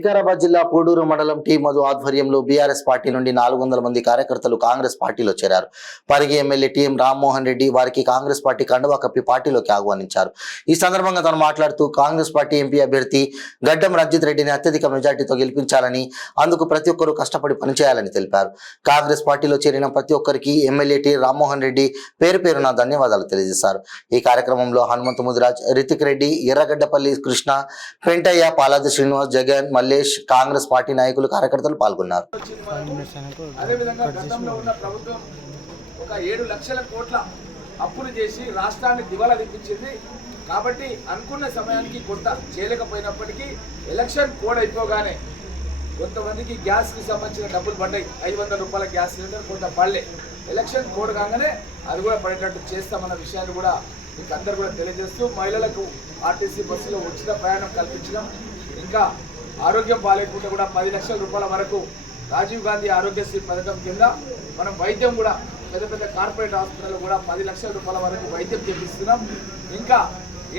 వికారాబాద్ జిల్లా పూడూరు మండలం టీ మధు ఆధ్వర్యంలో బీఆర్ఎస్ పార్టీ నుండి 400 మంది కార్యకర్తలు కాంగ్రెస్ పార్టీలో చేరారు. పరిగి ఎమ్మెల్యే టీఎం రామ్మోహన్ రెడ్డి వారికి కాంగ్రెస్ పార్టీ కండువా కప్పి పార్టీలోకి ఆహ్వానించారు. ఈ సందర్భంగా తను మాట్లాడుతూ కాంగ్రెస్ పార్టీ ఎంపీ అభ్యర్థి గడ్డం రంజిత్ రెడ్డిని అత్యధిక మెజార్టీతో గెలిపించాలని, అందుకు ప్రతి ఒక్కరూ కష్టపడి పనిచేయాలని తెలిపారు. కాంగ్రెస్ పార్టీలో చేరిన ప్రతి ఒక్కరికి ఎమ్మెల్యే టీ రామ్మోహన్ రెడ్డి పేరు పేరున ధన్యవాదాలు తెలియజేశారు. ఈ కార్యక్రమంలో హనుమంతు ముదిరాజ్, రితిక్ రెడ్డి, ఎర్రగడ్డపల్లి కృష్ణ, పెంటయ్య, పాలాది శ్రీనివాస్, జగన్, మల్లేష్, కాంగ్రెస్ పార్టీ నాయకులు, కార్యకర్తలు పాల్గొన్నారు. అదేవిధంగా గతంలో ఉన్న ప్రభుత్వం ఒక 7 లక్షల కోట్ల అప్పులు చేసి రాష్ట్రాన్ని దివాలా తీపించింది. కాబట్టి అనుకున్న సమయానికి కొంత చేయలేకపోయినప్పటికీ ఎలక్షన్ కోడ్ అయిపోగానే కొంతమందికి గ్యాస్కి సంబంధించిన డబ్బులు పడ్డాయి. 500 రూపాయల గ్యాస్ సిలిండర్ కొంత పడలే. ఎలక్షన్ కోడ్ కాగానే అది కూడా పడేటట్టు చేస్తామన్న విషయాన్ని కూడా మీకు అందరు కూడా తెలియజేస్తూ, మహిళలకు ఆర్టీసీ బస్సులో ఉచిత ప్రయాణం కల్పించడం, ఇంకా ఆరోగ్యం బాగాలేకుంటే కూడా 10 లక్షల రూపాయల వరకు రాజీవ్ గాంధీ ఆరోగ్యశ్రీ పథకం కింద మనం వైద్యం కూడా పెద్ద పెద్ద కార్పొరేట్ హాస్పిటల్లో కూడా 10 లక్షల రూపాయల వరకు వైద్యం చేపిస్తున్నాం. ఇంకా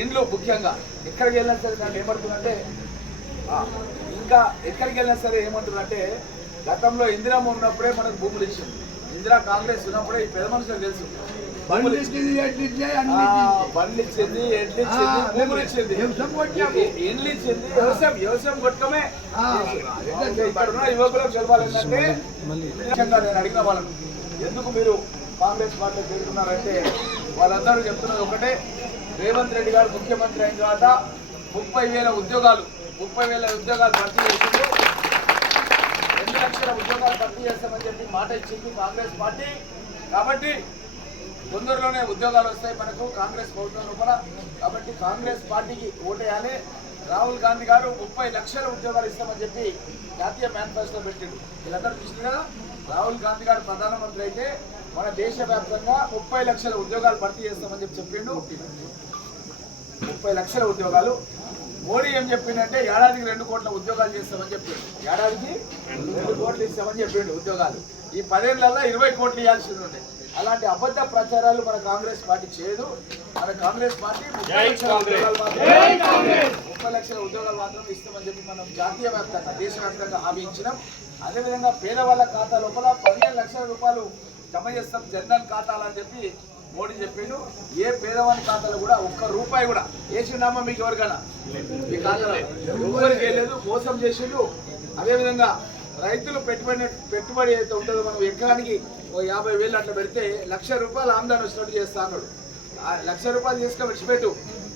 ఇండ్లు ముఖ్యంగా ఎక్కడికి వెళ్ళినా సరే దాన్ని ఏమంటుందంటే ఏమంటుందంటే గతంలో ఇందిరమ్మ ఉన్నప్పుడే మనకు భూములు ఇచ్చింది. ఇందిరా కాంగ్రెస్ ఉన్నప్పుడే ఈ పెద్ద మనుషులకు తెలుసు, బండ్లు ఇచ్చింది, ఎడ్లు ఇచ్చింది, భూములు ఇచ్చింది, ఎండ్లు ఇచ్చింది. వ్యవసాయం కొట్టమే. ఇక్కడ ఉన్న యువకులకు చెప్పాలంటే నేను అడిగిన వాళ్ళను ఎందుకు మీరు కాంగ్రెస్ పార్టీలో చేరుకున్నారంటే వాళ్ళందరూ చెప్తున్నది ఒకటే, రేవంత్ రెడ్డి గారు ముఖ్యమంత్రి అయిన తర్వాత 30,000 ఉద్యోగాలు భర్తీ చేసింది, 2 లక్షల ఉద్యోగాలు భర్తీ చేస్తామని చెప్పి మాట ఇచ్చింది కాంగ్రెస్ పార్టీ. కాబట్టి తొందరలోనే ఉద్యోగాలు వస్తాయి మనకు కాంగ్రెస్ ప్రభుత్వం లోపల. కాబట్టి కాంగ్రెస్ పార్టీకి ఓటేయాలి. రాహుల్ గాంధీ గారు 30 లక్షల ఉద్యోగాలు ఇస్తామని చెప్పి జాతీయ మేనిఫెస్టో పెట్టిండు. వీళ్ళందరూ చూసిన కదా, రాహుల్ గాంధీ గారు ప్రధానమంత్రి అయితే మన దేశవ్యాప్తంగా 30 లక్షల ఉద్యోగాలు భర్తీ చేస్తామని చెప్పి చెప్పిండు. 30 లక్షల ఉద్యోగాలు. మోడీ ఏం చెప్పిండంటే ఏడాదికి 2 కోట్ల ఉద్యోగాలు చేస్తామని చెప్పిండు. ఏడాదికి 2 కోట్లు ఇస్తామని చెప్పిండు ఉద్యోగాలు. ఈ 10 ఏళ్లలో 20 కోట్లు ఇవ్వాల్సింది ఉండే. అలాంటి అబద్ధ ప్రచారాలు మన కాంగ్రెస్ పార్టీ చేయదు. మన కాంగ్రెస్ పార్టీ 30 లక్షల ఉద్యోగాలు మాత్రం ఇస్తామని చెప్పి మనం జాతీయ వ్యాప్తంగా దేశవ్యాప్తంగా హామీ ఇచ్చినాం. అదేవిధంగా పేదవాళ్ళ ఖాతా లోపల 15 లక్షల రూపాయలు జమ చేస్తాం జన్ధన్ ఖాతాలు అని చెప్పి మోడీ చెప్పిండు. ఏ పేదవాని ఖాతాలో కూడా 1 రూపాయి కూడా వేసిండామా మీకు ఎవరికైనా? మీ ఖాతాలో ఎవరికి వెళ్ళలేదు, మోసం చేసిండు. అదేవిధంగా రైతులు పెట్టుబడి అయితే ఉంటుందో మనం ఎకరానికి 50,000 అట్లా పెడితే 1,00,000 రూపాయలు ఆమ్దాన్ని వచ్చినట్టు చేస్తా అన్నాడు. 1,00,000 రూపాయలు తీసుకొని విడిచిపెట్టు.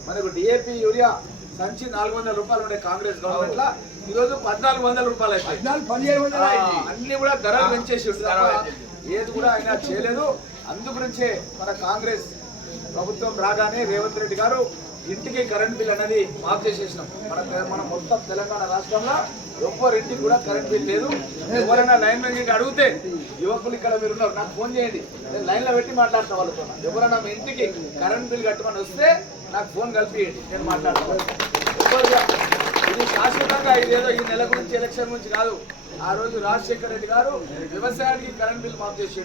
మనకు డిఏపి యూరియా సంచి 400 రూపాయలు ఉండే కాంగ్రెస్ గవర్నమెంట్ లా ఈరోజు 1,400 రూపాయలు అయిపోయి అన్ని కూడా ధరలు పెంచేసి ఏది కూడా ఆయన చేయలేదు. అందుగురించే మన కాంగ్రెస్ ప్రభుత్వం రాగానే రేవంత్ రెడ్డి గారు ఇంటికి కరెంట్ బిల్ అనేది మాఫ్ చేసేసినాం. మన మొత్తం తెలంగాణ రాష్ట్రంలో ఎవ్వరింటికి కూడా కరెంట్ బిల్ లేదు. ఎవరైనా లైన్ మీద అడిగితే యువకులు ఇక్కడ మీరు ఉన్నారు, నాకు ఫోన్ చేయండి, నేను లైన్లో పెట్టి మాట్లాడతా వాళ్ళతో. ఎవరైనా మీ ఇంటికి కరెంట్ బిల్ కట్టమని వస్తే నాకు ఫోన్ కలిపియండి, నేను మాట్లాడతాను. ఇది శాశ్వతంగా, ఇదేదో ఈ నెల గురించి ఎలక్షన్ గురించి కాదు. ఆ రోజు రాజశేఖర్ రెడ్డి గారు వ్యవసాయానికి కరెంట్ బిల్ మాఫ్ చేసి